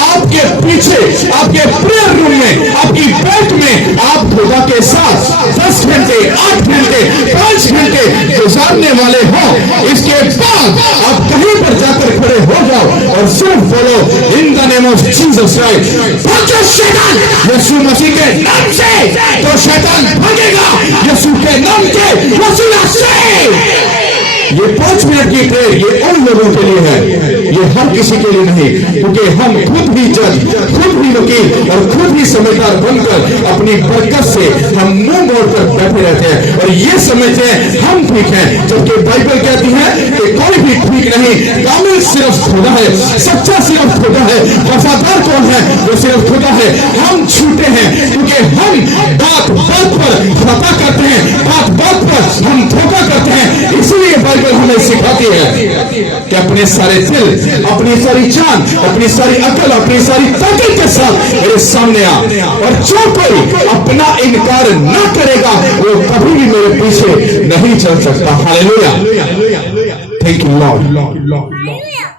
आपके पीछे, आपके प्रेयर रूम में, आपकी बैठ में आप खुदा के साथ 10 घंटे, 8 घंटे, 5 घंटे गुजारने वाले हो, इसके बाद आप कहीं पर जाकर खड़े हो जाओ और सिर्फ बोलो in the name of Jesus Christ, भागो शैतान यीशु मसीह के नाम से, तो शैतान भागेगा यीशु के नाम के वसीला से। ये 5 मिनट की प्रेयर ये उन लोगों के लिए है, ये हर किसी के लिए नहीं, क्योंकि हम खुद ही जज, खुद ही वकील और खुद ही समझदार बनकर अपनी बरकत से हम मुंह मोड़कर बैठे रहते हैं और ये समझते हैं हम ठीक हैं, जबकि बाइबल कहती है कि कोई भी ठीक नहीं, कामिल सिर्फ खुदा है, सच्चा सिर्फ खुदा है, वफादार कौन है, वो सिर्फ खुदा है। हम झूठे हैं क्योंकि हम बात बात पर खता करते हैं, बात बात पर हम धोखा करते हैं। इसीलिए बाइबल हमें सिखाती है कि अपने सारे दिल, अपनी सारी जान, अपनी सारी अकल, अपनी सारी ताकत के साथ मेरे सामने आ, और जो कोई अपना इनकार न करेगा वो कभी भी मेरे पीछे नहीं चल सकता। Hallelujah, thank you Lord.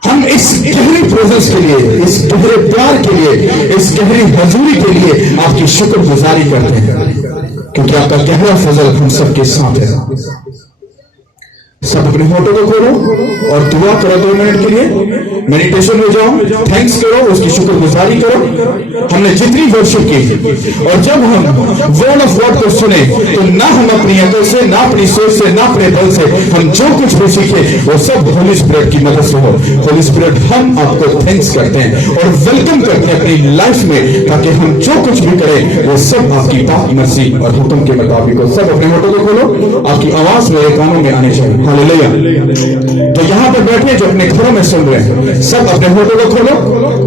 हम इस गहरी प्रेजेंस के लिए, इस गहरे प्यार के लिए, इस गहरी हजूरी के लिए आपकी शुक्रगुजारी करते हैं, क्योंकि आपका गहरा फजल हम सबके साथ है। सब अपने फोटो को खोलो और दुआ करो 2 मिनट के लिए, मेडिटेशन हो जाओ, थैंक्स करो, उसकी शुक्रगुजारी करो। हमने जितनी वर्शिप की और जब हम वर्ड ऑफ गॉड को सुने तो ना हम अपनी अकल से, ना अपनी सोच से, ना अपने बल से, हम जो कुछ भी सीखे वो सब होली स्पिरिट की मदद से हो। होली स्पिरिट हम आपको थैंक्स करते हैं और वेलकम करते हैं अपनी लाइफ में, ताकि हम जो कुछ भी करें वो सब आपकी बात, मर्जी और हुक्म के मुताबिक हो। सब अपने फोटो को खोलो, आपकी आवाज मेरे कानों में आनी चाहिए। हालेलुया। तो यहाँ पर बैठे जो अपने घरों में सुन रहे हैं, सब अपने फोटो को खोलो,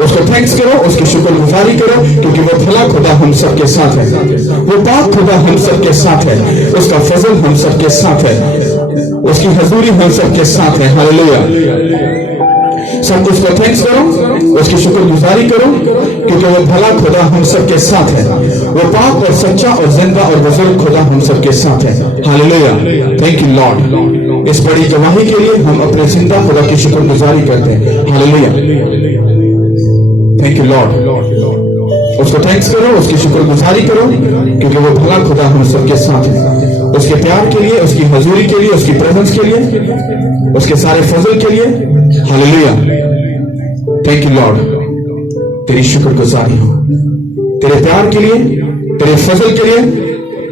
उसको थैंक्स करो, उसकी शुक्रगुजारी करो, क्योंकि वो भला खुदा हम सबके साथ है, वो पाक खुदा हम सबके साथ है, उसका फजल हम सबके साथ है, उसकी हजूरी हम सबके साथ है। हालेलुया। सब कुछ को थैंक्स करो, उसकी शुक्रगुजारी करो, क्योंकि वो भला खुदा हम सबके साथ है, वो पाक और सच्चा और जिंदा और बुजुर्ग खुदा हम सबके साथ है। Hallelujah, thank you Lord. इस बड़ी गवाही के लिए हम अपने जिंदा खुदा की शुक्रगुजारी करते हैं। Hallelujah, thank you Lord. उसको थैंक्स करो, उसकी शुक्रगुजारी करो, क्योंकि वो भला खुदा हम सबके साथ है, उसके प्यार के लिए, उसकी हजूरी के लिए, उसकी प्रेजेंस के लिए, उसके सारे फजल के लिए। Hallelujah, thank you Lord. तेरी शुक्रगुजारी हो, तेरे प्यार के लिए, तेरे फजल के लिए,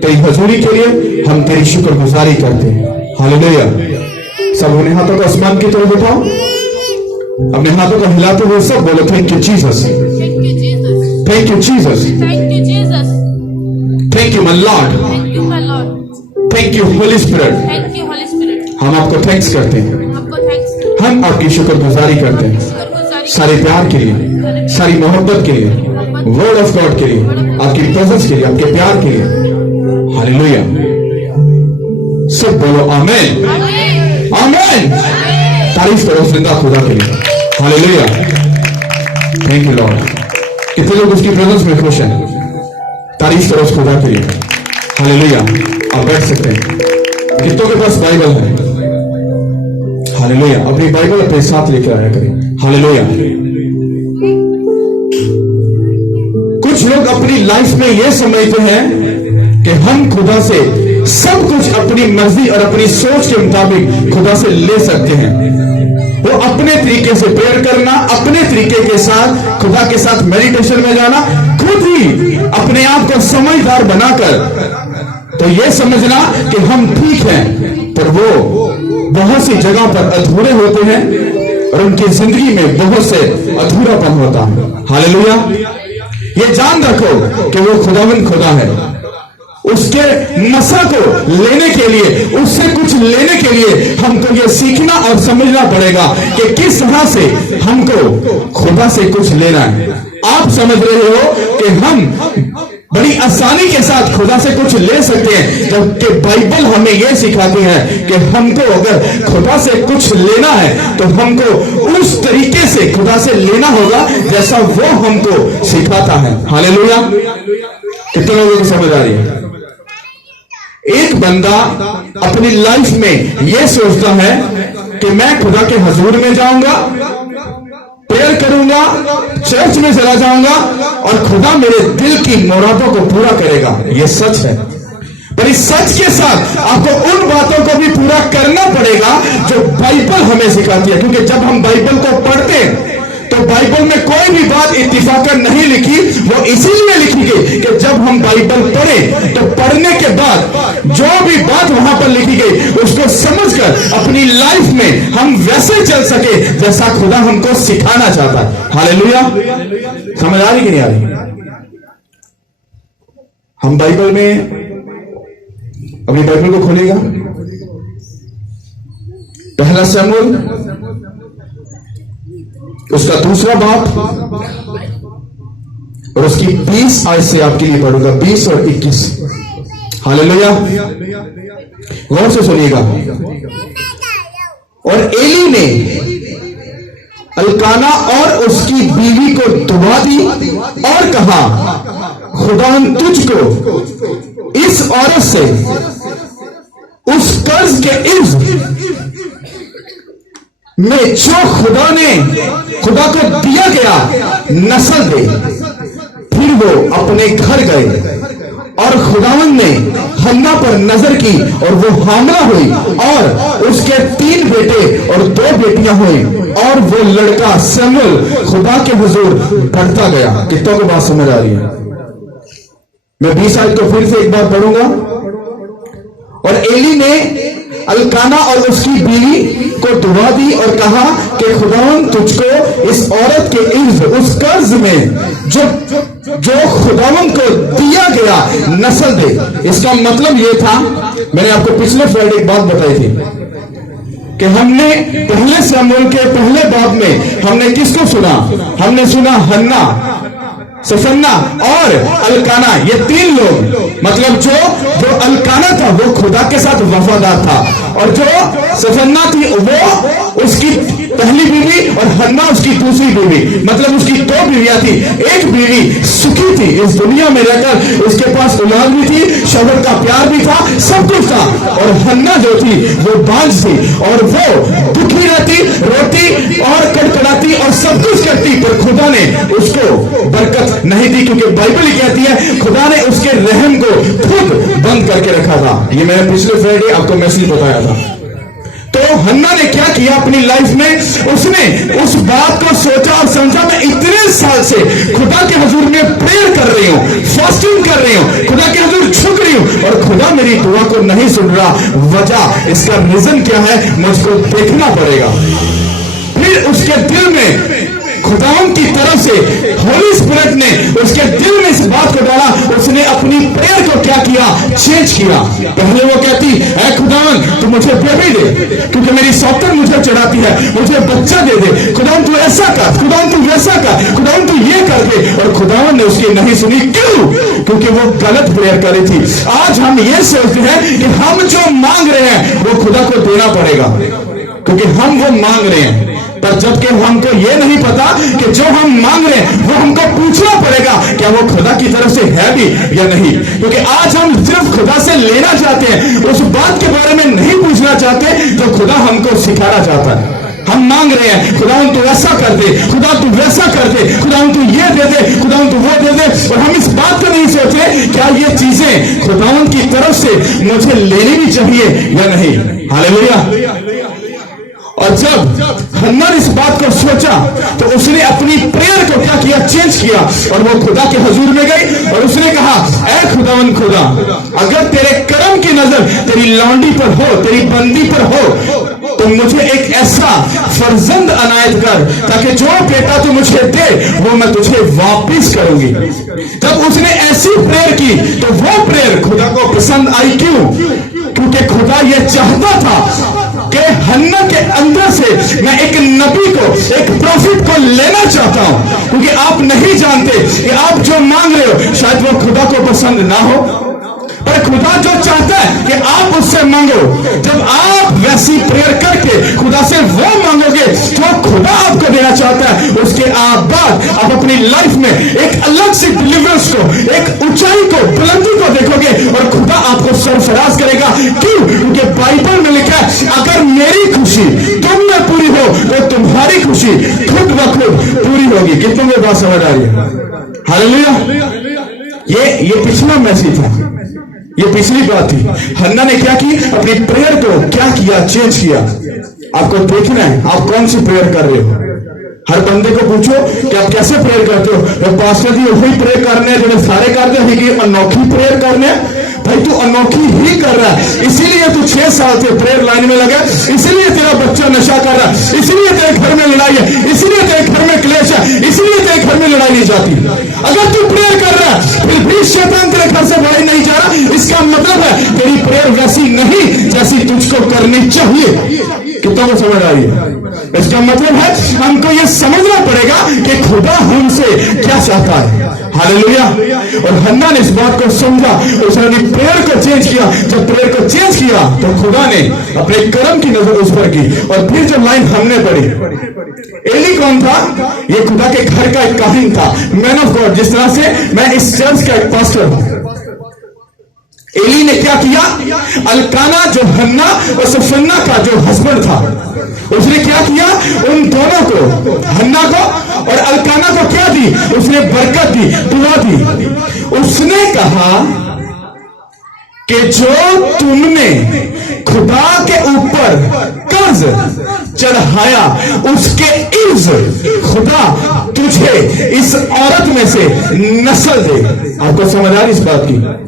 तेरी हजूरी के लिए हम तेरी शुक्रगुजारी करते हैं। हालेलुया। सब अपने हाथों को आसमान की तरफ उठाओ, अपने हाथों को हिलाते हुए सब बोलो thank you Jesus, thank you Jesus, thank you my Lord, thank you Holi spirit. हम आपको थैंक्स करते हैं, हम आपकी शुक्रगुजारी करते हैं, सारे प्यार के लिए, सारी मोहब्बत के लिए, वर्ड ऑफ गॉड के लिए, आपकी प्रेजेंस के लिए, आपके प्यार के लिए। हालेलुया। सब बोलो आमीन, आमीन। तारीफ करो जिंदा खुदा के लिए। Hallelujah, thank you Lord. कितने लोग उसकी प्रेजेंस में खुश हैं? तारीफ करो उस खुदा के लिए। हालेलुया। आप बैठ सकते हैं। कितनों के पास बाइबल है? हालेलुया। अपनी बाइबल अपने साथ लेकर आया करें। हालेलुया। कुछ लोग अपनी लाइफ में यह समझते हैं कि हम खुदा से सब कुछ अपनी मर्जी और अपनी सोच के मुताबिक खुदा से ले सकते हैं। वो अपने तरीके से प्रेयर करना, अपने तरीके के साथ खुदा के साथ मेडिटेशन में जाना, खुद ही अपने आप को समझदार बनाकर तो ये समझना कि हम ठीक हैं, पर वो बहुत सी जगह पर अधूरे होते हैं और उनकी जिंदगी में बहुत से अधूरापन होता है। हालेलुया। ये जान रखो कि वो खुदावंद खुदा है। उसके नशा को लेने के लिए, उससे कुछ लेने के लिए हमको ये सीखना और समझना पड़ेगा कि किस तरह से हमको खुदा से कुछ लेना है। आप समझ रहे हो कि हम बड़ी आसानी के साथ खुदा से कुछ ले सकते हैं, जबकि बाइबल हमें यह सिखाती है कि हमको अगर खुदा से कुछ लेना है तो हमको उस तरीके से खुदा से लेना होगा जैसा वो हमको सिखाता है। हालेलुया। कितने लोगों को समझ आ रही है? एक बंदा अपनी लाइफ में यह सोचता है कि मैं खुदा के हजूर में जाऊंगा, प्रेयर करूंगा, चर्च में चला जाऊंगा और खुदा मेरे दिल की मुरादों को पूरा करेगा। यह सच है, पर इस सच के साथ आपको उन बातों को भी पूरा करना पड़ेगा जो बाइबल हमें सिखाती है। क्योंकि जब हम बाइबल को पढ़ते हैं तो बाइबल में कोई भी बात इत्तिफाकन नहीं लिखी, वो इसीलिए लिखी गई कि जब हम बाइबल पढ़ें तो पढ़ने के बाद जो भी बात वहां पर लिखी गई उसको समझकर अपनी लाइफ में हम वैसे चल सके जैसा खुदा हमको सिखाना चाहता है। हालेलुया। समझ आ रही कि नहीं आ रही? हम बाइबल में, अपनी बाइबल को खोलेगा, पहला शमूएल उसका दूसरा बाब और उसकी 20 आयत से आपके लिए पढ़ूंगा, 20 और 21। हालेलुया। गौर से सुनिएगा। और एली ने अल्काना और उसकी बीवी को दुआ दी और कहा, खुदा तुझको इस औरत से उस कर्ज के इर्द में जो खुदा को दिया गया नस्ल दे। फिर वो अपने घर गए और खुदावन ने हन्ना पर नजर की और वो हामला हुई और उसके 3 बेटे और 2 बेटियां हुई और वो लड़का शमूएल खुदा के हुजूर बढ़ता गया। कितनों को बात समझ आ रही है? मैं 20 आयत को फिर से एक बार पढ़ूंगा। और एली ने अल्काना और उसकी बीवी को दुआ दी और कहा कि खुदावन तुझको इस औरत के इर्द उस कर्ज में जो खुदावन को दिया गया नस्ल दे। इसका मतलब यह था, मैंने आपको पिछले फ्राइडे एक बात बताई थी कि हमने पहले शमूएल के पहले बाब में हमने किसको सुना? हमने सुना हन्ना, सफन्ना और अल्काना। ये 3 लोग, मतलब जो अल्काना था वो खुदा के साथ वफादार था और जो सफन्ना थी वो उसकी पहली बीवी और हन्ना उसकी दूसरी बीवी, मतलब उसकी 2 बीवियां थी। एक बीवी सुखी थी इस दुनिया में रहकर, उसके पास औलाद भी थी, शौहर का प्यार भी था, सब कुछ था। और हन्ना जो थी वो बांझ थी और वो दुखी रहती, रोती और कड़कड़ाती और सब कुछ करती, पर खुदा ने उसको बरकत नहीं दी। क्योंकि बाइबल ही कहती है खुदा ने उसके रहम को खुद बंद करके रखा था। ये मैंने पिछले फ्राइडे आपको मैसेज बताया था। तो हन्ना ने क्या किया अपनी लाइफ में? उसने उस बात को सोचा और समझा, मैं इतने साल से खुदा के हुजूर में प्रेयर कर रही हूं, फास्टिंग कर रही हूं, खुदा के हुजूर झुक रही हूं और खुदा मेरी दुआ को नहीं सुन रहा। वजह, इसका रीजन क्या है? मुझको देखना पड़ेगा। फिर उसके दिल में खुदावन की तरफ से होली स्पिरिट ने उसके दिल में इस बात को डाला। उसने अपनी प्रेयर को क्या किया? चेंज किया। पहले वो कहती, ऐ खुदावन तू मुझे बेबी दे, क्योंकि मेरी सौतन मुझे चढ़ाती है, मुझे बच्चा दे दे। खुदावन तू ऐसा कर, खुदावन तू वैसा कर, खुदावन तू ये कर दे। और खुदावन ने उसकी नहीं सुनी। क्यों? क्योंकि वो गलत प्रेयर कर रही थी। आज हम ये सोचते हैं कि हम जो मांग रहे हैं वो खुदा को देना पड़ेगा, क्योंकि हम वो मांग रहे हैं। पर जबकि हमको ये नहीं पता कि जो हम मांग रहे हैं वो हमको पूछना पड़ेगा क्या वो खुदा की तरफ से है भी या नहीं। क्योंकि आज हम सिर्फ खुदा से लेना चाहते हैं, उस बात के बारे में नहीं पूछना चाहते जो खुदा हमको सिखाना चाहता है। हम मांग रहे हैं, खुदा तू ऐसा कर दे, खुदा तू वैसा कर दे, खुदा तू ये दे दे, खुदा तू वो दे दे। और हम इस बात को नहीं सोचते क्या ये चीजें खुदावन की तरफ से मुझे लेनी भी चाहिए या नहीं। हालेलुया। और जब हन्ना ने इस बात को सोचा तो उसने अपनी प्रेयर को क्या किया? चेंज किया और वो खुदा के हुजूर में गई और उसने कहा, ऐ खुदावन खुदा, अगर तेरे करम की नजर तेरी लौंडी पर हो, तेरी बंदी पर हो, तो मुझे एक ऐसा फर्जंद अनायत कर ताकि जो बेटा तू मुझे दे वो मैं तुझे वापिस करूंगी। जब उसने ऐसी प्रेयर की तो वो प्रेयर खुदा को पसंद आई। क्यों? क्योंकि खुदा ये चाहता था कि हन्ना के अंदर से मैं एक नबी को, एक प्रॉफिट को लेना चाहता हूं। क्योंकि आप नहीं जानते कि आप जो मांग रहे हो शायद वो खुदा को पसंद ना हो, पर पर खुदा जो चाहता है कि आप उससे मांगो, जब आप वैसी प्रेयर करके खुदा से वो मांगोगे जो खुदा आपको देना चाहता है, उसके बाद आप अपनी लाइफ में एक अलग सी डिलीवरेंस को, एक ऊंचाई को, बुलंदी को देखोगे और खुदा आपको सरफराज करेगा। क्यों? क्योंकि बाइबल में लिखा है, अगर मेरी खुशी तुम में पूरी हो तो तुम्हारी खुशी खुद ब खुद पूरी होगी। कितनों को बात समझ आ रही है? हालेलुया। ये पिछला मैसेज था, ये पिछली बात थी। हन्ना ने क्या की? अपनी प्रेयर को क्या किया? चेंज किया। आपको देखना है आप कौन सी प्रेयर कर रहे हो। हर बंदे को पूछो कि आप कैसे प्रेयर करते हो। तो पास्टर जी वही प्रेयर करने हैं जो सारे करते हैं कि अनोखी प्रेयर करने। भाई तू अनोखी ही कर रहा है, इसीलिए तू 6 साल से प्रेयर लाइन में लगा, इसीलिए तेरा बच्चा नशा कर रहा है, इसीलिए तेरे घर में लड़ाई है, इसीलिए तेरे घर में क्लेश है, इसीलिए तेरे घर में लड़ाई नहीं जाती। अगर तू प्रेयर कर रहा है फिर भी शैतान तेरे घर से बाहर नहीं जा रहा, इसका मतलब है तेरी प्रेयर वैसी नहीं जैसी तुझको करनी चाहिए। कितना को समझ आ रही है? इसका मतलब है हमको यह समझना पड़ेगा कि खुदा हमसे क्या चाहता है। हालेलुया। और हन्ना ने इस बात को समझा, उसने प्रेयर को चेंज किया। जब प्रेयर को चेंज किया तो खुदा ने अपने कर्म की नजर उस पर की। और फिर जो लाइन हमने पढ़ी, एली कौन था? ये खुदा के घर का एक काहिन था, मैन ऑफ गॉड। जिस तरह से मैं इस चर्च का एक पास्टर हूं, एली ने क्या किया? अल्काना जो हन्ना और सफन्ना का जो हस्बैंड था, उसने क्या किया? उन दोनों को, हन्ना को और अल्काना को क्या दी? उसने बरकत दी, दुआ दी। उसने कहा कि जो तुमने खुदा के ऊपर कर्ज चढ़ाया उसके इर्ज खुदा तुझे इस औरत में से नस्ल दे। आपको समझ आ रही इस बात की?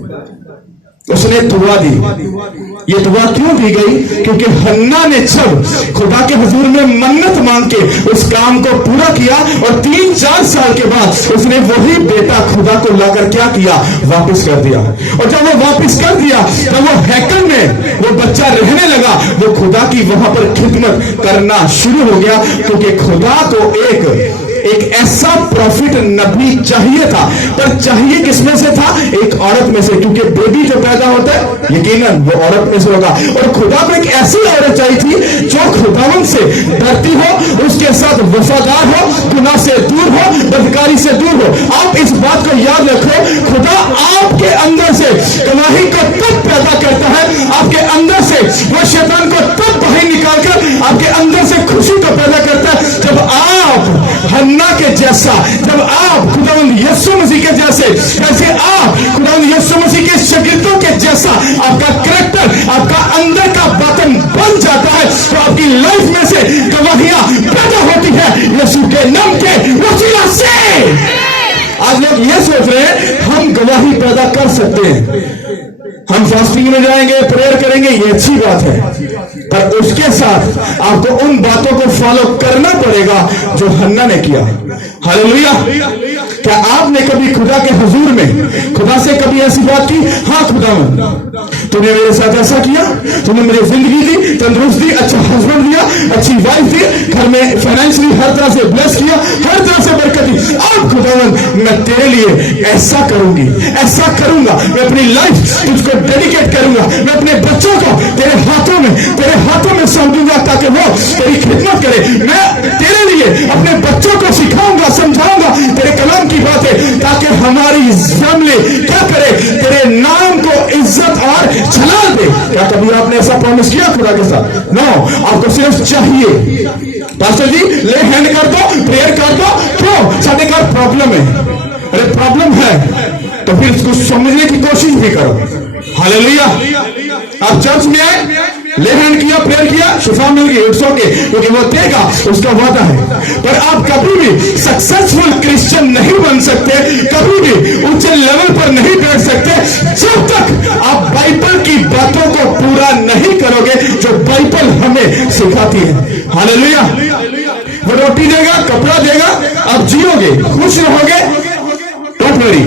उसने दुआ दी। ये दुआ क्यों दी गई? क्योंकि हन्ना ने जब खुदा के हुजूर में मन्नत मांग के उस काम को पूरा किया और 3-4 साल के बाद उसने वही बेटा खुदा को लाकर क्या किया? वापस कर दिया। और जब वो वापस कर दिया तब वो हैकल में वो बच्चा रहने लगा, वो खुदा की वहां पर खिदमत करना शुरू हो गया। क्योंकि खुदा को एक ऐसा प्रॉफिट नबी चाहिए था, पर चाहिए किसमें से था? एक औरत में से, क्योंकि बेबी जो पैदा होता है यकीनन वो औरत में से होगा। और खुदा को एक ऐसी औरत चाहिए थी जो खुदावन से डरती हो, उसके साथ वफादार हो, गुनाह से दूर हो, बदकारी से दूर हो। आप इस बात को याद रखो, खुदा आपके अंदर से गवाही को तब पैदा करता है, आपके अंदर से वो शैतान को तब बाहर निकालकर आपके अंदर से खुशी को पैदा करता है जब आप हन्ना के जैसा, जब आप खुदावंद यीशु मसीह के जैसे, जैसे आप खुदावंद यीशु मसीह के शागिर्दों के जैसा आपका कैरेक्टर, आपका अंदर का बटन बन जाता है, तो आपकी लाइफ में से गवाहियां पैदा होती है यीशु के नाम के वसीला से। आज लोग ये सोच रहे हैं हम गवाही पैदा कर सकते हैं, हम फास्टिंग में जाएंगे, प्रेयर करेंगे, ये अच्छी बात है, पर उसके साथ आपको उन बातों को फॉलो करना पड़ेगा जो हन्ना ने किया। हालेलुया। क्या आपने कभी खुदा के हुजूर में खुदा से कभी ऐसी बात की? हाँ खुदावन, तूने मेरे साथ ऐसा किया, तूने मुझे जिंदगी दी, तंदुरुस्त दी, अच्छा हस्बैंड दिया, अच्छी वाइफ दी, घर में फाइनेंशियली हर तरह से ब्लेस किया, हर तरह से बरकत दी। अब खुदावन मैं तेरे लिए ऐसा करूंगी, ऐसा करूंगा, मैं अपनी लाइफ तुझको डेडिकेट करूंगा, मैं अपने बच्चों को तेरे हाथों में सौंप दूंगा ताकि वो तेरी खिदमत करे। मैं तेरे लिए अपने बच्चों को सिखाऊंगा, समझाऊंगा तेरे कलाम की बातें, ताकि हमारी फैमिली क्या करे? तेरे नाम को इज्जत और जलाल दे। क्या कभी आपने ऐसा प्रॉमिस किया खुदा के साथ? नो। आपको सिर्फ चाहिए, पास्टर जी ले हैंड कर दो, प्रेयर कर दो। क्यों? साढ़े घर प्रॉब्लम है। अरे प्रॉब्लम है तो फिर इसको समझने की कोशिश भी करो। हालेलुया। आप चर्च में आए, ले हैंड किया, प्रेयर किया, शिफा मिल गई, इट्स ओके, क्योंकि वो देगा, उसका वादा है। पर आप कभी भी सक्सेसफुल क्रिश्चियन नहीं बन सकते, कभी भी ऊंचे लेवल पर नहीं बैठ सकते जब तक आप बाइबल की बातों को पूरा नहीं करोगे जो बाइबल हमें सिखाती है। हालेलुया। वो रोटी देगा, कपड़ा देगा, आप जियोगे, खुश रहोगे, मेरी,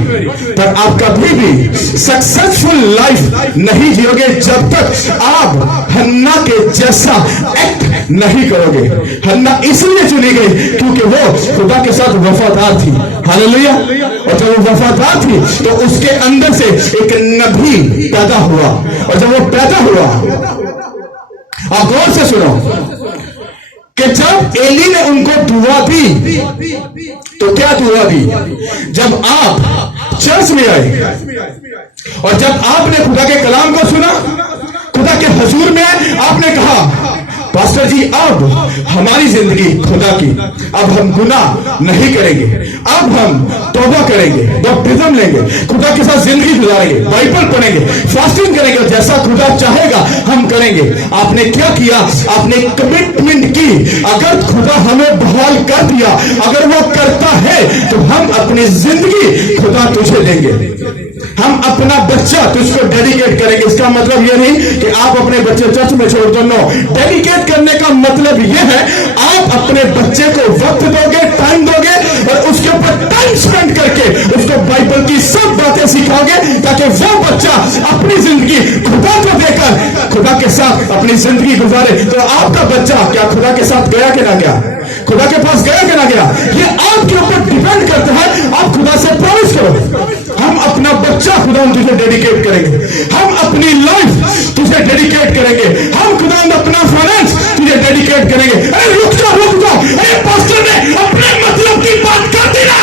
पर आप कभी भी सक्सेसफुल लाइफ नहीं जियोगे जब तक आप हन्ना के जैसा एक्ट नहीं करोगे। हन्ना इसलिए चुनी गई क्योंकि वो खुदा के साथ वफादार थी। हालेलुया। और जब वो वफादार थी तो उसके अंदर से एक नबी पैदा हुआ, और जब वो पैदा हुआ, आप गौर से सुनो कि जब एली ने उनको दुआ दी तो क्या दुआ दी? जब आप चर्च में आए और जब आपने खुदा के कलाम को सुना, खुदा के हुजूर में आपने कहा, पास्टर जी अब हमारी जिंदगी खुदा की, अब हम गुनाह नहीं करेंगे, अब हम तौबा करेंगे, बपतिस्म लेंगे, खुदा के साथ जिंदगी गुजारेंगे, बाइबल पढ़ेंगे, फास्टिंग करेंगे, जैसा खुदा चाहेगा हम करेंगे। आपने क्या किया? आपने कमिटमेंट की। अगर खुदा हमें बहाल कर दिया, अगर वो करता है तो हम अपनी जिंदगी खुदा तुझे देंगे, हम अपना बच्चा तुझको डेडिकेट करेंगे। इसका मतलब यह नहीं कि आप अपने बच्चे चर्च में छोड़ दो, नो। डेडिकेट करने का मतलब यह है आप अपने बच्चे को वक्त दोगे, टाइम दोगे, और उसके ऊपर टाइम स्पेंड करके उसको बाइबल की सब बातें सिखाओगे, ताकि वो बच्चा अपनी जिंदगी खुदा को देकर खुदा के साथ अपनी जिंदगी गुजारे। तो आपका बच्चा क्या खुदा के साथ गया कि ना गया? खुदा के पास गया कि ना गया? ये आपके ऊपर डिपेंड करता है। आप खुदा से प्रॉमिस करो, हम अपना बच्चा खुदा तुझे डेडिकेट करेंगे, हम अपनी लाइफ तुझे डेडिकेट करेंगे, हम खुदा अपना फाइनेंस तुझे डेडिकेट करेंगे। अरे रुक जाओ, अरे पास्टर ने अपने मतलब की बात कर दी ना,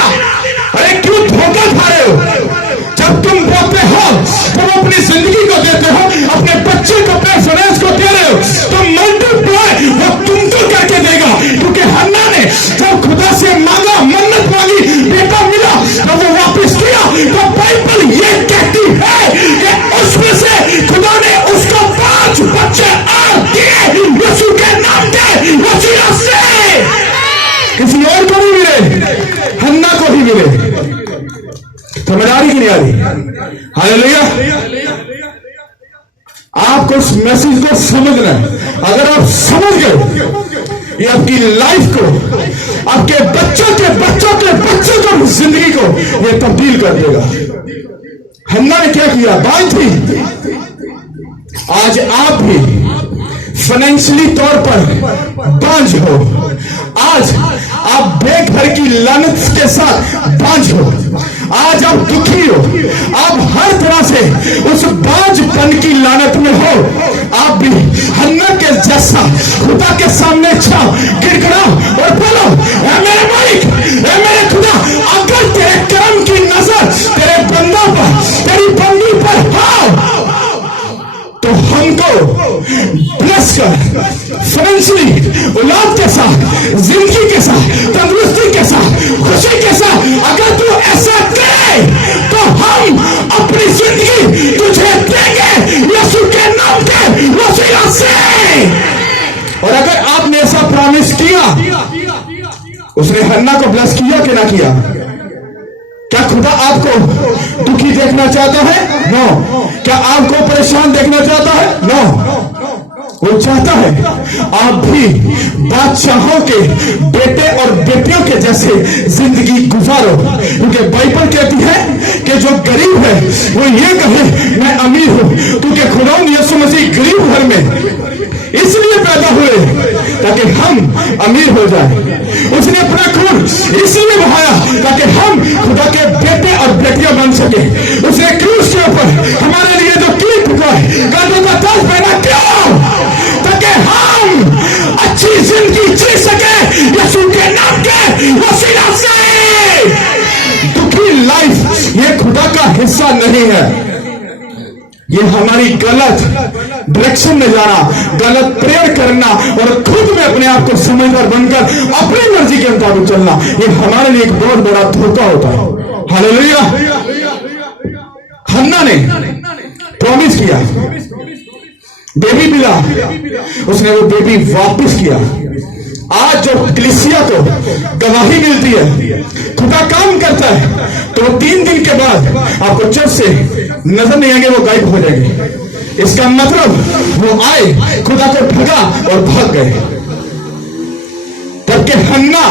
अरे क्यों धोखा खा रहे हो? जब तुम बोलते हो, तुम अपनी जिंदगी को देते हो, अपने बच्चे को, अपने फाइनेंस को दे रहे हो, तो मल्टीप्लाई वो तुमको करके देगा। क्योंकि हन्ना ने जब खुदा से मांगा, मन्नत मांगी, बेटा मिला, तो वो वापस किया। तो बाइबल ये कहती है कि उसमें से खुदा ने उसको 5 बच्चे और दिए, यीशु के नाम के वसीला से। किसी और को नहीं मिले, हन्ना को ही मिले। समझ आ रही कि नहीं आ रही? हालेलुया। आपको इस मैसेज को समझना है। अगर आप समझ गए, ये आपकी लाइफ को, आपके बच्चों के बच्चों के बच्चों को, जिंदगी को ये तब्दील कर देगा। हन्ना ने क्या किया? बात थी। आज आप भी फाइनेंशियली तौर पर बांझ हो, आज आप बेघर की लानत के साथ बांझ हो, आज आप दुखी हो, आप हर तरह से उस बांझपन की लानत में हो। आप भी हन्ना के जैसा खुदा के सामने छाओ, गिड़गिड़ाओ और बोलो, ऐ मेरे मालिक, ऐ मेरे खुदा, अगर तेरे कर्म की नजर तेरे बंदा पर, तेरी बंदी पर हो, तो हमको ब्लेस कर, फाइनेंशियली, औलाद के साथ, जिंदगी के साथ, तंदुरुस्ती के साथ, खुशी के साथ। अगर तू ऐसा करे तो हम अपनी जिंदगी तुझे देंगे, यीशु के नाम के वसीला से। और अगर आपने ऐसा प्रॉमिस किया, उसने हन्ना को ब्लेस किया कि ना किया? क्या खुदा आपको दुखी देखना चाहता है? नो। क्या आपको परेशान देखना चाहता है? नो। वो चाहता है आप भी बादशाहों के बेटे और बेटियों के जैसे जिंदगी गुजारो। क्योंकि बाइबल कहती है कि जो गरीब है वो ये कहे मैं अमीर हूं, क्योंकि खुदावंद यीशु मसीह गरीब घर में इसलिए पैदा हुए ताकि हम अमीर हो जाए। उसने अपना खून इसलिए बहाया ताकि हम खुदा के बेटे और बेटियां बन सके। उसने क्रूस के ऊपर हमारे लिए जो कील ठुकराए, गांठों का ताज पहना, क्यों? ताकि हम अच्छी जिंदगी जी सके, यीशु के नाम के वसीला से। दुखी लाइफ ये खुदा का हिस्सा नहीं है। ये हमारी गलत डायरेक्शन में जाना, गलत प्रेयर करना और खुद में अपने आप को समझदार बनकर अपनी मर्जी के मुताबिक चलना, ये हमारे लिए एक बहुत बड़ा धोखा होता है। हालेलुया। हन्ना ने प्रॉमिस किया, बेबी मिला, उसने वो बेबी वापस किया। आज जो कलीसिया को गवाही मिलती है, खुदा काम करता है, तो 3 दिन के बाद आपको चर्च से नजर नहीं आएंगे, वो गायब हो जाएंगे। इसका मतलब वो आए, खुदा को ठगा और भाग गए। जबकि हन्ना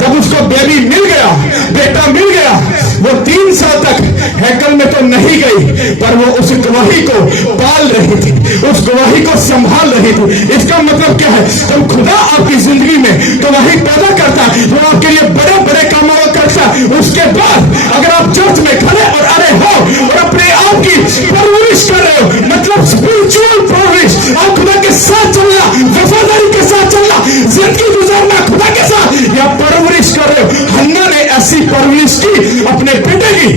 जब उसको बेबी मिल गया, बेटा मिल गया, वो 3 साल तक हैकल में तो नहीं गई, पर वो उस गवाही को पाल रही थी, उस गवाही को संभाल रही थी। इसका मतलब क्या है? जब खुदा आपकी जिंदगी में गवाही पैदा करता है, वो आपके लिए बड़े बड़े काम करता है, उसके बाद अगर आप चर्च में खड़े और अरे हो और अपने आप की परवरिश कर रहे हो, मतलब स्पिरिचुअल परवरिश, आप खुदा के साथ चलना, वफादारी के साथ चलना, जिंदगी गुजारना खुदा के साथ, या परवरिश कर रहे हो। हन्ना ने ऐसी परवरिश की अपने बेटे की,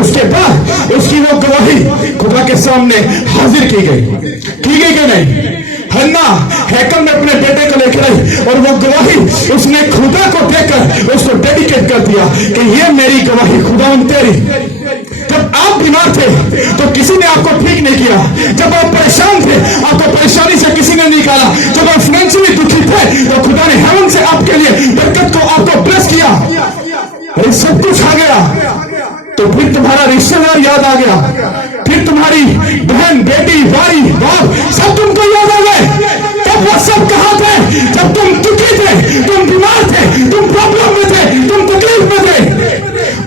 उसके बाद उसकी वो गवाही खुदा के सामने हाजिर की गई कि नहीं? हन्ना हैकल में अपने बेटे को लेकर आई और वो गवाही उसने खुदा को देकर उसको डेडिकेट कर दिया कि ये मेरी गवाही खुदा तेरी। जब आप बीमार थे तो किसी ने आपको ठीक नहीं किया, जब आप परेशान थे आपको परेशानी से किसी ने निकाला, जब आप फाइनेंशियली दुखी थे तो खुदा ने हेवन से आपके लिए बरकत को आपको ब्लेस किया। अरे सब कुछ आ गया तो फिर तुम्हारा रिश्तेदार याद आ गया, फिर तुम्हारी बहन, बेटी, भाई, बाप सब तुमको याद आ गए। तब वो सब कहां थे? जब तुम दुखी थे, तुम बीमार थे, तुम प्रॉब्लम में थे, तुम तकलीफ में थे।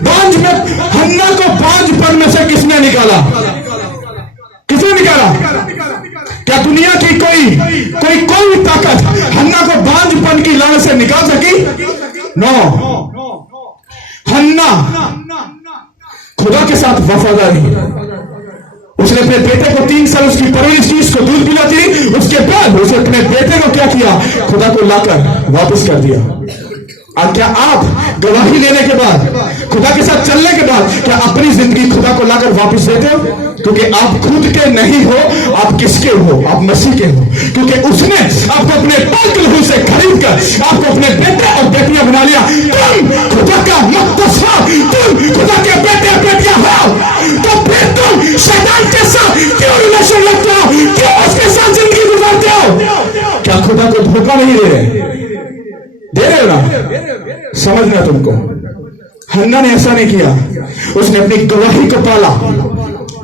बांझ में हन्ना को बांझपन में से किसने निकाला? किसने निकाला? क्या दुनिया की कोई ताकत हन्ना को बांझपन की लानत से निकाल सकी? नो। हन्ना खुदा के साथ वफादारी, उसने अपने बेटे को 3 साल उसकी परवरिश की, उसको दूध पिलाती, उसके बाद उसने अपने बेटे को क्या किया? खुदा को लाकर वापस कर दिया। और क्या आप गवाही लेने के बाद, खुदा के साथ चलने के बाद, क्या अपनी जिंदगी खुदा को लाकर वापस देते हो? क्योंकि आप खुद के नहीं हो, आप किसके हो? आप मसीह के हो, क्योंकि उसने आपको अपने पाक लहू से खरीद कर आपको अपने बेटे और बेटियां बना लिया। तुम खुदा का मकदस हो, तुम खुदा के बेटे बेटियां हो, तो फिर तुम शैतान के साथ क्यों रिलेशन रखते हो? क्यों उसके साथ जिंदगी गुजारते हो? क्या खुदा को धोखा नहीं दे रहे हो ना? समझना तुमको। हन्ना ने ऐसा नहीं किया, उसने अपनी गवाही को पाला,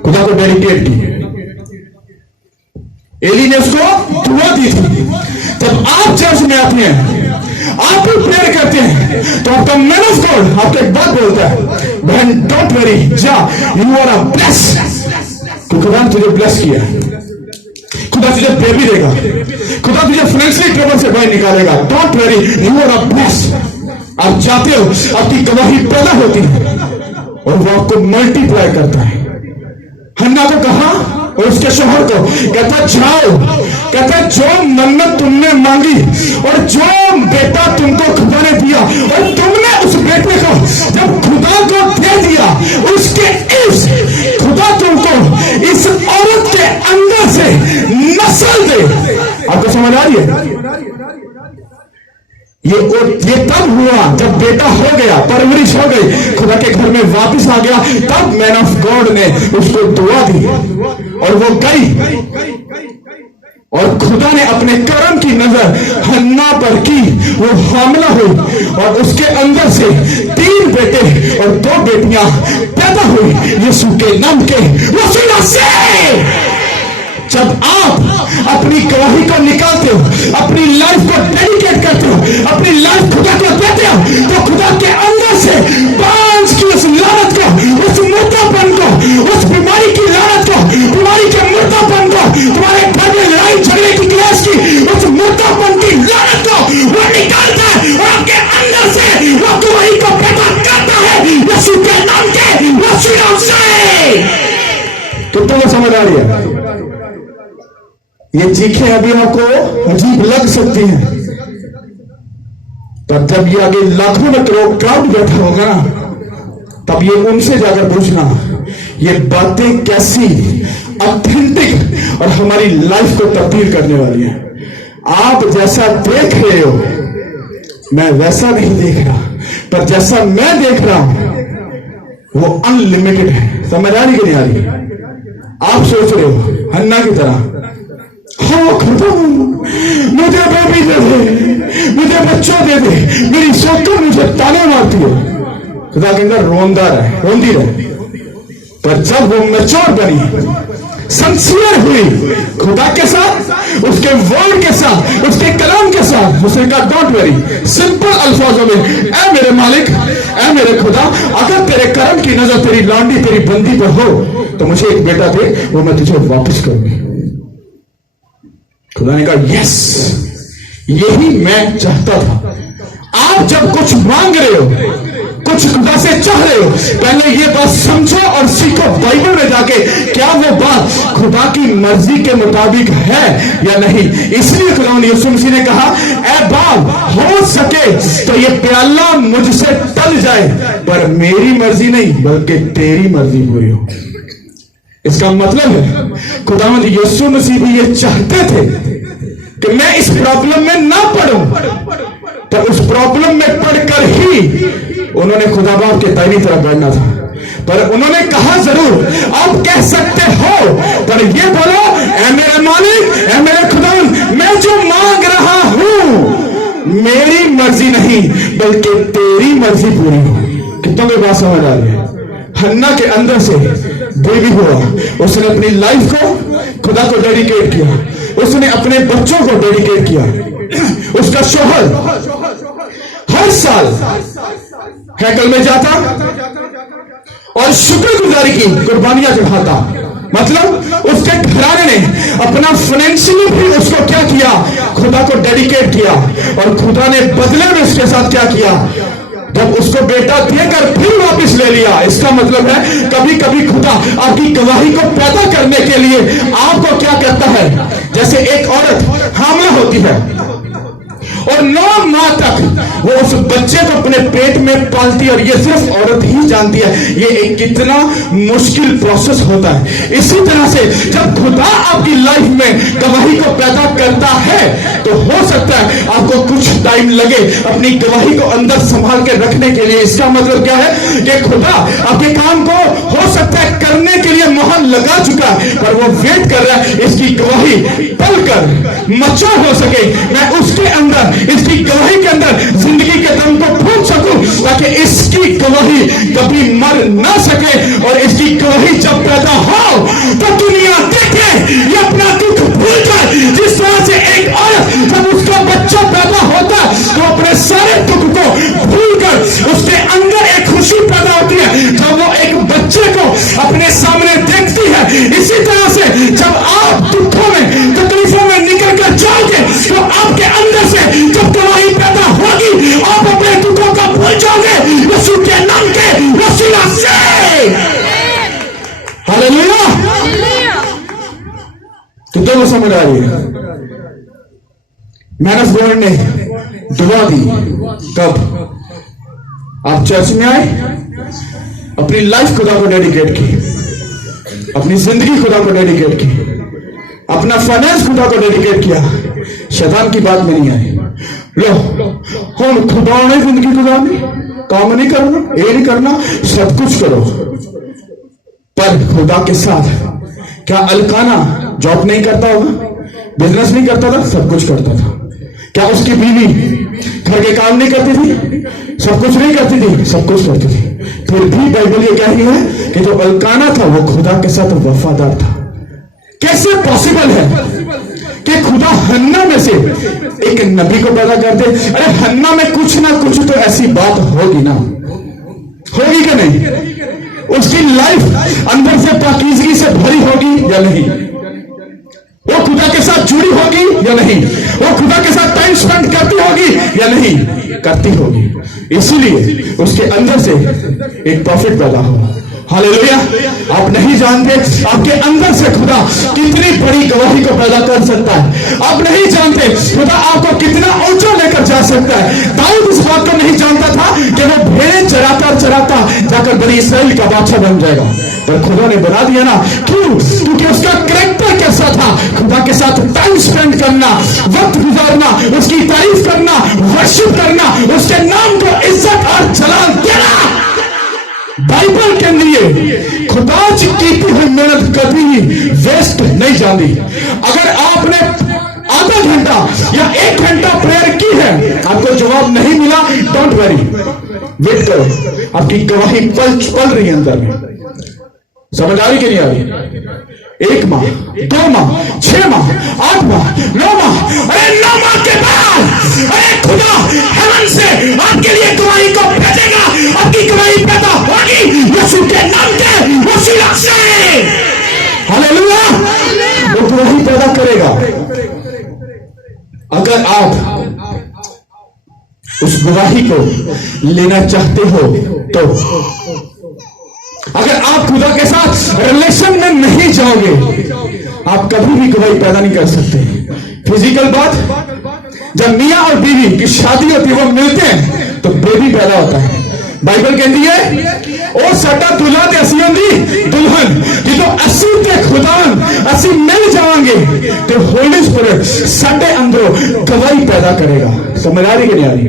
खुदा को डेडिकेट की। एली ने उसको दुआ दी थी। जब आप चर्च में आते हैं, आप भी प्रेयर करते हैं, तो आपका मैन ऑफ गॉड आपको एक बात बोलता है, बहन डोंट वरी, जा, यू आर अ ब्लेस, क्योंकि खुदा ने तुझे ब्लेस किया। खुदा तुझे बेबी देगा, खुदा तुझे फाइनेंशियली ट्रबल से बाहर निकालेगा। Don't worry, you are a bless. आप चाहते हो आपकी गवाही पैदा होती है और वो आपको मल्टीप्लाई करता है। हन्ना को कहा और उसके शोहर को कहता जाओ, कहता जो मन्नत तुमने मांगी और जो बेटा तुमको खुदा ने दिया और तुमने उस बेटे को जब खुदा को दे दिया, उसके इस खुदा तुमको इस औरत के अंदर से नस्ल दे। आपको समझ आ रही है? ये तब हुआ जब बेटा हो गया, परवरिश हो गई, खुदा के घर में वापस आ गया, तब मैन ऑफ गॉड ने उसको दुआ दी और वो गई और खुदा ने अपने कर्म की नजर हन्ना पर की। वो हामला हुई और उसके अंदर से 3 बेटे और 2 बेटियां पैदा हुई यीशु के नाम के वसीला से। जब आप अपनी गवाही को निकालते हो, अपनी लाइफ को डेडिकेट करते हो, अपनी लाइफ खुदा को देते हो, तो खुदा के अंदर से बांझ की उस लानत को, उस मुर्दापन को, उस बीमारी की लानत को, बीमारी के मुर्दापन को, तुम्हारे घर में लड़ाई झगड़े की क्लेश की उस मुर्दापन की लानत को वो निकालता है और आपके अंदर से वो गवाही को पैदा करता है यीशु के नाम के वसीला से। कितने को समझ आ रही है? ये चीखें अभी आपको अजीब लग सकती हैं, पर जब ये आगे लाखों में क्राउड बैठा होगा ना, तब ये उनसे जाकर पूछना ये बातें कैसी ऑथेंटिक और हमारी लाइफ को तब्दील करने वाली है। आप जैसा देख रहे हो मैं वैसा नहीं देख रहा, पर जैसा मैं देख रहा हूं वो अनलिमिटेड है। समझ आ रही कि नहीं आ रही? आप सोच रहे हो हन्ना की तरह, हाँ खुदा मुझे बेबी दे दे, मुझे बच्चों दे दे, मेरी शौकत मुझे ताने मारती है। खुदा के अंदर रोंदी रहे। पर जब वो मैच्योर बनी, सिंसियर हुई खुदा के साथ, उसके वर्ड के साथ, उसके कलाम के साथ, उसने कहा डोंट वरी, सिंपल अल्फाजों में, ऐ मेरे मालिक, ऐ मेरे खुदा, अगर तेरे कर्म की नजर तेरी लौंडी तेरी बंदी पर हो तो मुझे एक बेटा दे, वो मैं तुझे वापस करूंगी। खुदा ने कहा यस, यही मैं चाहता था। आप जब कुछ मांग रहे हो, कुछ खुदा से चाह रहे हो, पहले ये बात समझो और सीखो बाइबल में जाके क्या वो बात खुदा की मर्जी के मुताबिक है या नहीं। इसलिए खुदा यीशु मसीह ने कहा, ऐ बाप, हो सके तो ये प्याला मुझसे टल जाए, पर मेरी मर्जी नहीं बल्कि तेरी मर्जी पूरी हो। इसका मतलब है खुदावंद यीशु मसीह भी ये चाहते थे कि मैं इस प्रॉब्लम में ना पड़ूं, तो उस प्रॉब्लम में पढ़कर ही उन्होंने खुदा बाप के दाहिनी तरफ बढ़ना था। पर उन्होंने कहा जरूर, आप कह सकते हो, पर ये बोलो, ऐ मेरे मालिक, ऐ मेरे खुदा, मैं जो मांग रहा हूं मेरी मर्जी नहीं बल्कि तेरी मर्जी पूरी हो। कितनों की बात समझ आ रही है? हन्ना के अंदर से बेबी हुआ, उसने अपनी लाइफ को खुदा को डेडिकेट किया, उसने अपने बच्चों को डेडिकेट किया। उसका शोहर हर साल हैकल में जाता और शुक्रगुजारी की कुर्बानियां चढ़ाता। मतलब उसके घराने ने अपना फाइनेंशियली भी उसको क्या किया, खुदा को डेडिकेट किया, और खुदा ने बदले में उसके साथ क्या किया, जब उसको बेटा देकर फिर वापस ले लिया। इसका मतलब है कभी कभी खुदा आपकी गवाही को पैदा करने के लिए आपको क्या करता है, जैसे एक औरत हामला होती है और 9 माह तक वो उस बच्चे को अपने पेट में पालती है, और ये सिर्फ औरत ही जानती है ये एक कितना मुश्किल प्रोसेस होता है। इसी तरह से जब खुदा आपकी लाइफ में गवाही को पैदा करता है तो हो सकता है आपको कुछ टाइम लगे अपनी गवाही को अंदर संभाल के रखने के लिए। इसका मतलब क्या है कि खुदा आपके काम को हो सकता है करने के लिए मोहर लगा चुका है, पर वो वेट कर रहा है इसकी गवाही पलकर मचा हो सके, मैं उसके अंदर, इसकी गवाही के अंदर जिंदगी के दम को फूंक सकूं, ताकि इसकी गवाही कभी मर ना सके। और इसकी गवाही जब पैदा हो तो दुनिया देखे ये अपना दुख भूलकर, जिस तरह से एक औरत जब उसका बच्चा पैदा होता तो अपने सारे दुख को भूलकर उसके अंदर एक खुशी पैदा होती है जब वो एक बच्चे को अपने सामने देखती है। इसी तरह से जब आप दुखों में, तकलीफों में निकल कर जाओगे तो आपके अंदर से जब गवाही पैदा होगी, आप अपने दुखों को भूल जाओगे यीशु के नाम के वसीला से। हालेलुया। कितने को समझ आ रही है? मैन ऑफ गॉड ने दुआ दी कब? आप चर्च में आए, अपनी लाइफ खुदा को डेडिकेट की, अपनी जिंदगी खुदा को डेडिकेट की, अपना फाइनेंस खुदा को डेडिकेट किया, शैतान की बात में नहीं आए। लो हम खुदा ने जिंदगी गुजारनी, काम नहीं करना, ये नहीं करना, सब कुछ करो, पर खुदा के साथ। क्या अलकाना जॉब नहीं करता होगा, बिजनेस नहीं करता था, सब कुछ करता था? क्या उसकी बीवी घर के काम नहीं करती थी, सब कुछ नहीं करती थी? सब कुछ करती थी। फिर भी बाइबल ये कह रही है कि जो अलकाना था वो खुदा के साथ वफादार था। कैसे पॉसिबल है कि खुदा हन्ना में से एक नबी को पैदा कर दे? अरे हन्ना में कुछ ना कुछ तो ऐसी बात होगी ना, होगी कि नहीं? उसकी लाइफ अंदर से पाकीज़गी से भरी होगी या नहीं? वो खुदा के साथ जुड़ी होगी या नहीं? वो खुदा के साथ टाइम स्पेंड करती होगी या नहीं? करती होगी। इसीलिए उसके अंदर से एक प्रॉफिट पैदा हुआ। हालेलुया। आप नहीं जानते आपके अंदर से खुदा कितनी बड़ी गवाही को पैदा कर सकता है। आप नहीं जानते खुदा आपको कितना ऊंचा लेकर जा सकता है। दाऊद इस बात को नहीं जानता था कि वो भेड़ चराता जाकर बड़ी इस्राएल का बादशाह बन जाएगा, पर खुदा ने बना दिया ना। क्यों? क्योंकि उसका कैरेक्टर कैसा था? खुदा के साथ टाइम स्पेंड करना, वक्त गुजारना, उसकी तारीफ करना, वर्शिप करना, उसके नाम को इज्जत और जलाल देना। बाइबल के लिए खुदा की की हुई मेहनत कभी भी वेस्ट नहीं जाती। अगर आपने आधा घंटा या 1 घंटा प्रेयर की है, आपको जवाब नहीं मिला, डोंट वरी, वेट करो, आपकी गवाही पल रही है अंदर में। समझ आ रही कि नहीं आ रही? 1 माह, 2 माह, 6 माह, 8 माह, 9 माह, अरे 9 माह के बाद अरे खुदा हेवन से आपके लिए गवाही को भेजेगा, आपकी गवाही पैदा होगी यीशु के नाम के वसीला से। हालेलुया। वो गवाही पैदा करेगा। अगर आप उस गवाही को लेना चाहते हो तो अगर आप खुदा के साथ रिलेशन में नहीं जाओगे, आप कभी भी गवाही पैदा नहीं कर सकते। फिजिकल बात, जब मियां और बीवी की शादी होती है, वो मिलते हैं तो बेबी पैदा होता है। बाइबल कहती है और साडा दुल्हा ते असी होंदी दुल्हन, जो असी ते खुदान असी मिल जाएंगे तो होली स्पिरिट साडे अंदरों गवाही पैदा करेगा। समझ आ रही कि नहीं आ रही?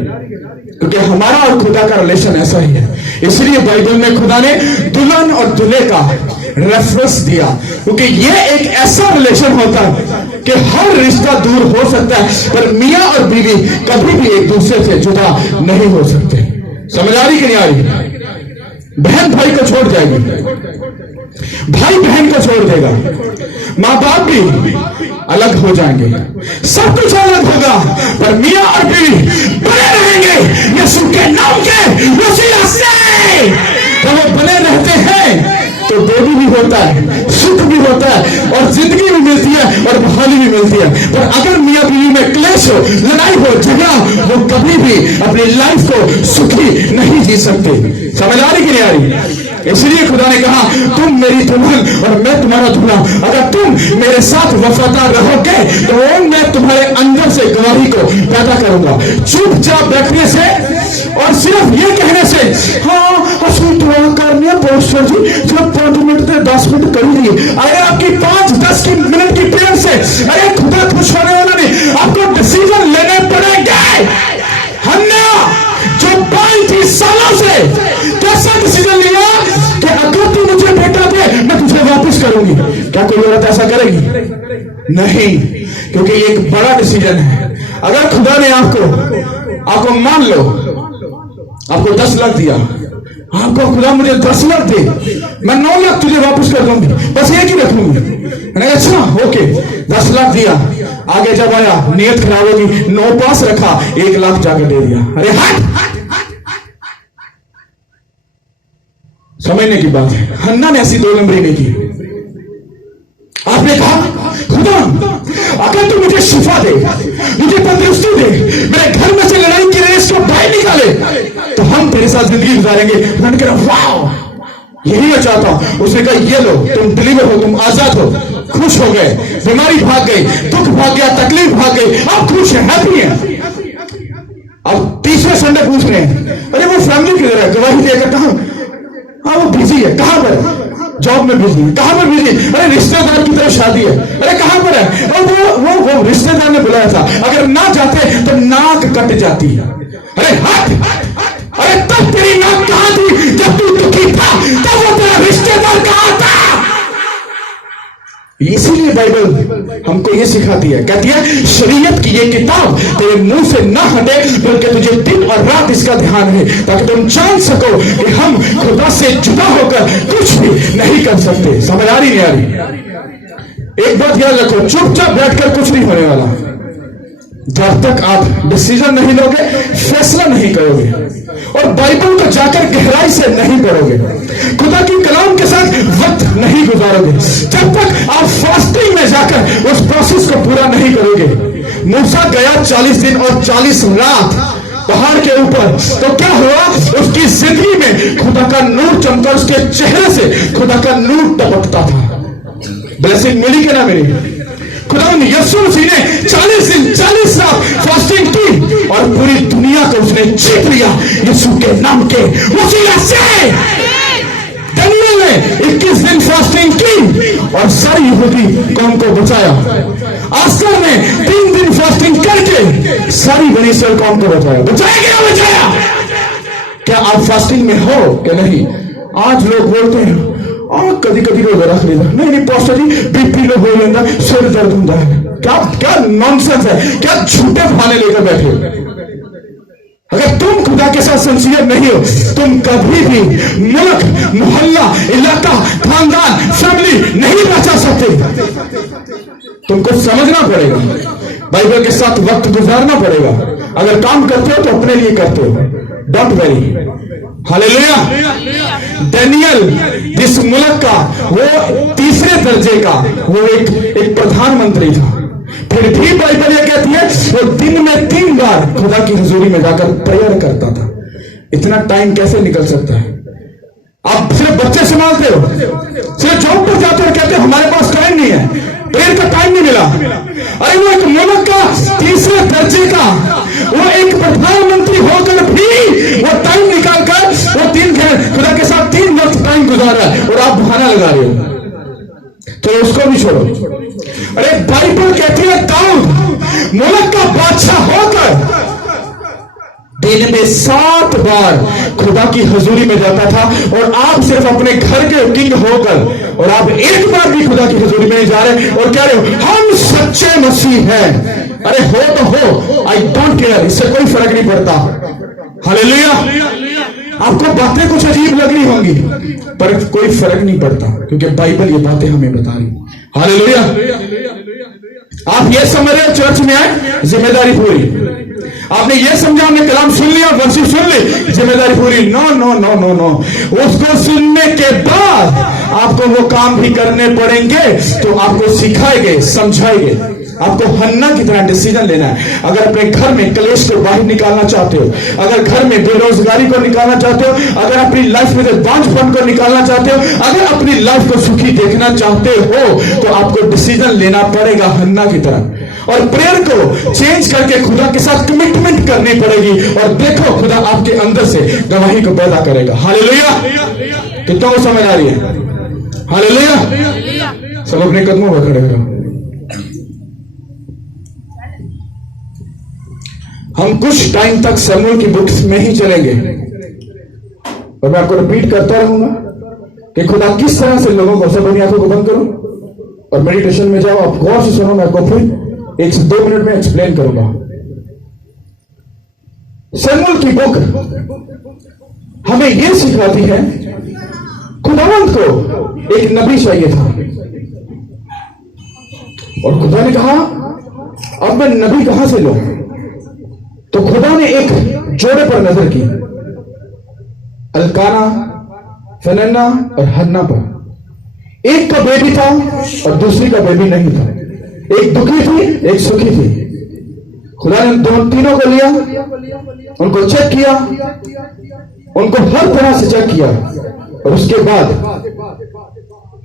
क्योंकि हमारा और खुदा का रिलेशन ऐसा ही है। इसलिए बाइबल में खुदा ने दुल्हन और दूल्हे का रेफरेंस दिया, क्योंकि ये एक ऐसा रिलेशन होता है कि हर रिश्ता दूर हो सकता है पर मियां और बीवी कभी भी एक दूसरे से जुदा नहीं हो सकते। समझ आ रही कि नहीं आ रही? बहन भाई को छोड़ जाएगी, भाई बहन को छोड़ देगा, मां बाप भी अलग हो जाएंगे, सब कुछ अलग होगा, पर मियां और बीवी बने रहेंगे यीशु के नाम के वसीला से। तो वो बने रहते हैं तो बेबी भी होता है, सुख भी होता है और जिंदगी भी मिलती है और बहाली भी मिलती है। पर अगर मियां बीवी में क्लेश हो, लड़ाई हो, झगड़ा, वो कभी भी अपनी लाइफ को सुखी नहीं जी सकते। समझ आ रही कि नहीं आ रही? इसलिए खुदा ने कहा तुम मेरी दुल्हन और मैं तुम्हारा दूल्हा, अगर तुम मेरे साथ वफादार रहोगे तो मैं तुम्हारे अंदर से गवाही को पैदा करूंगा। चुपचाप बैठने से और सिर्फ ये कहने से हाँ असली दुआ करने पोस्टर जी सिर्फ 5 मिनट से 10 मिनट कर ली, अरे आपकी 5-10 मिनट की प्रेयर से अरे खुदा खुश होने वाला नहीं, आपको डिसीजन लेने पड़ेंगे। हन्ना जो 35 सालों से कैसा डिसीजन लिया कि अगर तू मुझे बेटा दे मैं तुझे वापस करूंगी, क्या कोई औरत ऐसा करेगी? नहीं, क्योंकि ये एक बड़ा डिसीजन है। अगर खुदा ने आपको मान लो आपको 10 लाख दिया, आपको खुदा मुझे 10 लाख दे, मैं 9 लाख तुझे वापस कर दूंगी, बस एक ही रखूंगी। मैंने अच्छा ओके 10 लाख दिया, आगे जब आया नियत खराब होगी, 9 पास रखा, 1 लाख जाकर दे दिया। अरे हट, समझने की बात है। हन्ना ने ऐसी 2 नंबरी नहीं की। आपने कहा खुदा अगर तू मुझे शिफा दे, मुझे तंदुरुस्ती दे, मेरे घर में से लड़ाई की रेस को बाहर निकाले तो हम तेरे साथ जिंदगी गुजारेंगे। मैंने कहा वाह यही मैं चाहता हूं। उसने कहा ये लो तुम डिलीवर हो, तुम आजाद हो। खुश हो गए, बीमारी भाग गई, दुख भाग गया, तकलीफ भाग गई, आप खुश हैं, हैप्पी हैं। अब तीसरे संडे पूछ रहे हैं अरे वो फैमिली किधर है? गवाही देकर कहा हाँ वो बिजी है। कहां पर है? जॉब में बिजी है। कहां पर बिजी? अरे रिश्तेदार की तरफ शादी है। अरे कहां पर है? और वो रिश्तेदार ने बुलाया था, अगर ना जाते तो नाक कट जाती है। अरे हट, अरे तब तेरी नाक कहां थी जब तू दुखी था? तब वो तेरा रिश्तेदार कहां था? इसीलिए बाइबल हमको ये सिखाती है, कहती है शरीयत की ये किताब तेरे मुंह से ना हटे, बल्कि तुझे दिन और रात इसका ध्यान है, ताकि तुम जान सको कि हम खुदा से जुदा होकर कुछ भी नहीं कर सकते। समझ आ रही नहीं आ रही? एक बात याद रखो, चुपचाप बैठकर कुछ नहीं होने वाला। जब तक आप डिसीजन नहीं लोगे, फैसला नहीं करोगे और बाइबल को जाकर गहराई से नहीं पढ़ोगे, खुदा की कलाम के साथ वक्त नहीं गुजारोगे, जब तक आप फास्टिंग में जाकर उस प्रोसेस को पूरा नहीं करोगे। मूसा गया 40 दिन और 40 रात पहाड़ के ऊपर, तो क्या हुआ? उसकी जिंदगी में खुदा का नूर चमका, उसके चेहरे से खुदा का नूर टपकता था। ब्लेसिंग मिली कि ना मिली? खुदा ने यीशु मसीह ने 40 दिन 40 रात फास्टिंग की और पूरी दुनिया को उसने जीत लिया यीशु के नाम के वसीला से। दानियल ने 21 दिन फास्टिंग की और सारी यहूदी कौम को बचाया। आस्कर ने 3 दिन फास्टिंग करके सारी बनी इस्राएल कौम को बचाया। बचाया क्या बचाया? क्या आप फास्टिंग में हो कि नहीं? आज लोग बोलते हैं कभी कभी रोजा रख लेता, नहीं पास्टर जी बीपी लो हो लेता, सिर दर्द होता है। क्या नॉनसेंस है, क्या झूठे बहाने लेकर बैठे हो। अगर तुम खुदा के साथ सिंसियर नहीं हो, तुम कभी भी मुल्क मोहल्ला, इलाका, खानदान, फैमिली नहीं बचा सकते। तुमको समझना पड़ेगा, बाइबल के साथ वक्त गुजारना पड़ेगा। अगर काम करते हो तो अपने लिए करते हो, डोंट वेरी। हालेलुया। दानियल जिस मुल्क का वो तीसरे दर्जे का वो एक प्रधानमंत्री था, फिर भी बाइबल ये कहती है वो दिन में 3 बार खुदा की हुजूरी में जाकर प्रेयर करता था। इतना टाइम कैसे निकल सकता है? आप सिर्फ बच्चे संभालते हो, सिर्फ जॉब पर जाते हो, कहते हो हमारे पास टाइम नहीं है, प्रेयर का टाइम नहीं मिला। अरे वो एक मुल्क का तीसरे दर्जे का वो एक प्रधानमंत्री होकर भी वो टाइम निकालकर वो 3 घंटे खुदा के साथ 3 वक्त टाइम गुजार रहा है और आप बहाना लगा रहे हो, तो उसको भी छोड़ो। अरे बाइबल कहती है दाऊद मुल्क का बादशाह होकर दिन में 7 बार खुदा की हजूरी में जाता था, और आप सिर्फ अपने घर के किंग होकर और आप एक बार भी खुदा की हजूरी में नहीं जा रहे और कह रहे हो हम सच्चे मसीह हैं। अरे हो तो हो, आई डोंट केयर, इससे कोई फर्क नहीं पड़ता। हालेलुया। आपको बातें कुछ अजीब लग रही होंगी पर कोई फर्क नहीं पड़ता, क्योंकि बाइबल ये बातें हमें बता रही। हालेलुया। आप ये समझ रहे हो चर्च में आए जिम्मेदारी पूरी, आपने ये समझा हमने कलाम सुन लिया, वर्षी सुन ली, जिम्मेदारी पूरी। No no no no no, उसको सुनने के बाद आपको वो काम भी करने पड़ेंगे तो आपको सिखाएंगे, समझाएंगे। आपको हन्ना की तरह डिसीजन लेना है। अगर अपने घर में कलेश को बाहर निकालना चाहते हो, अगर घर में बेरोजगारी को निकालना चाहते हो, अगर अपनी लाइफ में बांझपन को निकालना चाहते हो, अगर अपनी लाइफ को सुखी देखना चाहते हो तो आपको डिसीजन लेना पड़ेगा हन्ना की तरह, और प्रेयर को चेंज करके खुदा के साथ कमिटमेंट करनी पड़ेगी। और देखो खुदा आपके अंदर से गवाही को पैदा करेगा। हालेलुया। कितना वो समझ आ रही है? हालेलुया। सब अपने कदमों पर खड़े हो। हम कुछ टाइम तक शमूएल की बुक्स में ही चलेंगे, और मैं आपको रिपीट करता रहूंगा कि खुदा किस तरह से लोगों को, सब अपनी आंखों को बंद करो और मेडिटेशन में जाओ। आप गौर से सुनो, मैं आपको फिर 1 से 2 मिनट में एक्सप्लेन करूंगा। शमूएल की बुक हमें यह सिखाती है खुदावंद को एक नबी चाहिए था, और खुदा ने कहा अब मैं नबी कहां से लूं? तो खुदा ने एक जोड़े पर नजर की, अल्काना, फनन्ना और हन्ना पर। एक का बेबी था और दूसरी का बेबी नहीं था, एक दुखी थी एक सुखी थी। खुदा ने तीनों को लिया, उनको चेक किया, उनको हर तरह से चेक किया, और उसके बाद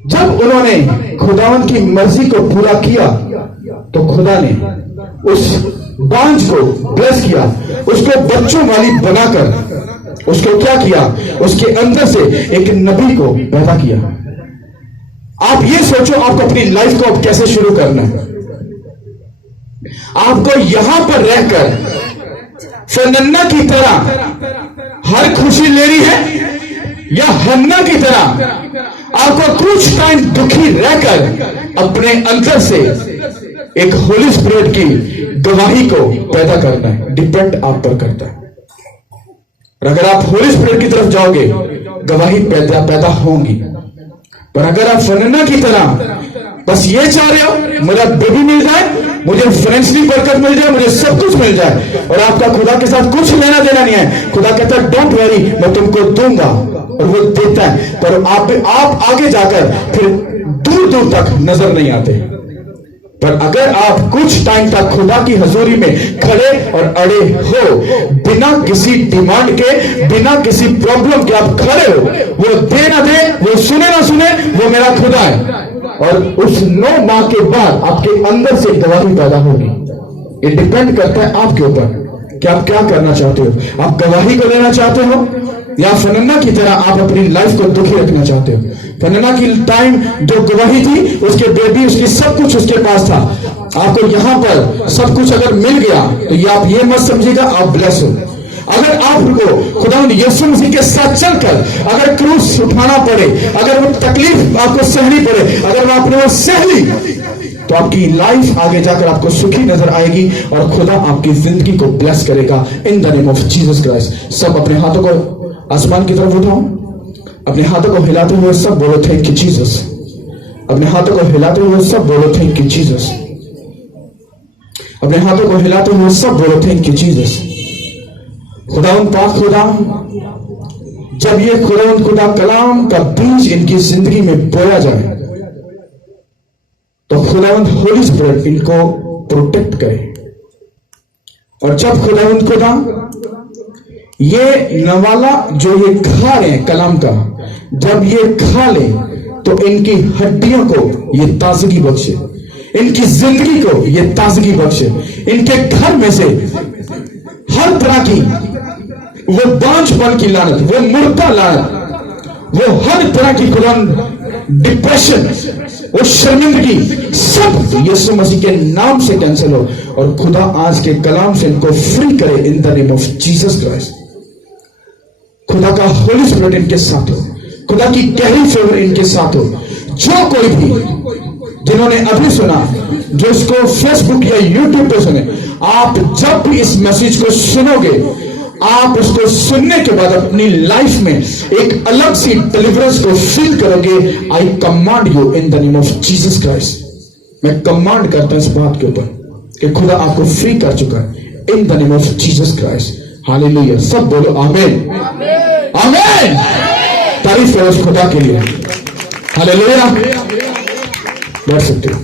जब उन्होंने खुदावंद की मर्जी को पूरा किया तो खुदा ने उस बांझ को ब्लेस किया, उसको बच्चों वाली बनाकर उसको क्या किया, उसके अंदर से एक नबी को पैदा किया। आप ये सोचो आपको अपनी लाइफ को अब कैसे शुरू करना है। आपको यहां पर रहकर फनन्ना की तरह हर खुशी लेनी है, या हन्ना की तरह आपको कुछ टाइम दुखी रहकर अपने अंदर से एक होली स्पिरिट की गवाही को पैदा करना है। डिपेंड आप पर करता है। और अगर आप होली स्पिरिट की तरफ जाओगे गवाही पैदा होंगी, पर अगर आप फनन्ना की तरह बस ये चाह रहे हो मेरा बेबी मिल जाए, मुझे फाइनेंशियली बरकत मिल जाए, मुझे सब कुछ मिल जाए, और आपका खुदा के साथ कुछ लेना देना नहीं है, खुदा कहता है डोंट वरी मैं तुमको दूंगा, और वो देता है, पर आप आगे जाकर फिर दूर दूर तक नजर नहीं आते। पर अगर आप कुछ टाइम तक खुदा की हजूरी में खड़े और अड़े हो, बिना किसी डिमांड के, बिना किसी प्रॉब्लम के आप खड़े हो, वो दे ना दे, वो सुने ना सुने, वो मेरा खुदा है। और उस 9 माह के बाद आपके अंदर से गवाही पैदा होगी। ये डिपेंड करता है आपके ऊपर कि आप क्या करना चाहते हो। आप गवाही को लेना चाहते हो, या फनन्ना की तरह आप अपनी लाइफ को दुखी रखना चाहते हो। फनन्ना की टाइम जो गवाही थी, उसके बेबी, उसकी सब कुछ उसके पास था। आपको यहां पर सब कुछ अगर मिल गया तो ये आप ये मत समझिएगा आप ब्लेस हो। अगर आपको खुदावंद यीशु मसीह के साथ चलकर अगर क्रूस उठाना पड़े, अगर वो तकलीफ आपको सहनी पड़े, अगर आपने वो सह ली, तो आपकी लाइफ आगे जाकर आपको सुखी नजर आएगी और खुदा आपकी जिंदगी को ब्लेस करेगा in the name of Jesus Christ. सब अपने हाथों को आसमान की तरफ उठाओ। अपने हाथों को हिलाते हुए सब बोलो थैंक यू जीसस। अपने हाथों को हिलाते हुए सब बोलो थैंक यू जीसस। अपने हाथों को हिलाते हुए सब बोलो थैंक यू जीसस। खुदावंद पाक खुदा, जब ये खुदावंद खुदा कलाम का बीज इनकी जिंदगी में बोया जाए तो खुदावंद होली स्पिरिट इनको प्रोटेक्ट करे। और जब खुदावंद खुदा ये नवाला जो ये खा रहे हैं कलाम का, जब ये खा ले तो इनकी हड्डियों को ये ताजगी बख्शे, इनकी जिंदगी को ये ताजगी बख्शे, इनके घर में से हर तरह की वो बांझपन की लानत, वो मुर्दा लानत, वो हर तरह की खुदावंद डिप्रेशन, वो शर्मिंदगी, सब यीशु मसीह के नाम से कैंसिल हो। और खुदा आज के कलाम से इनको फ्री करे in the name of Jesus Christ. खुदा का होली स्पिरिट इनके साथ हो, खुदा की गहरी फेवर इनके साथ हो। जो कोई भी जिन्होंने अभी सुना, जो इसको फेसबुक या यूट्यूब पे सुने, आप जब भी इस मैसेज को सुनोगे, आप उसको सुनने के बाद अपनी लाइफ में एक अलग सी डिलीवरेंस को फील करोगे। आई command you in the name of Jesus Christ. मैं कमांड करता हूं इस बात के ऊपर कि खुदा आपको फ्री कर चुका है in the name of Jesus Christ. Hallelujah. सब बोलो आमीन, आमीन। तारीफ करो उस खुदा के लिए। हालेलुया। बैठ सकते हो।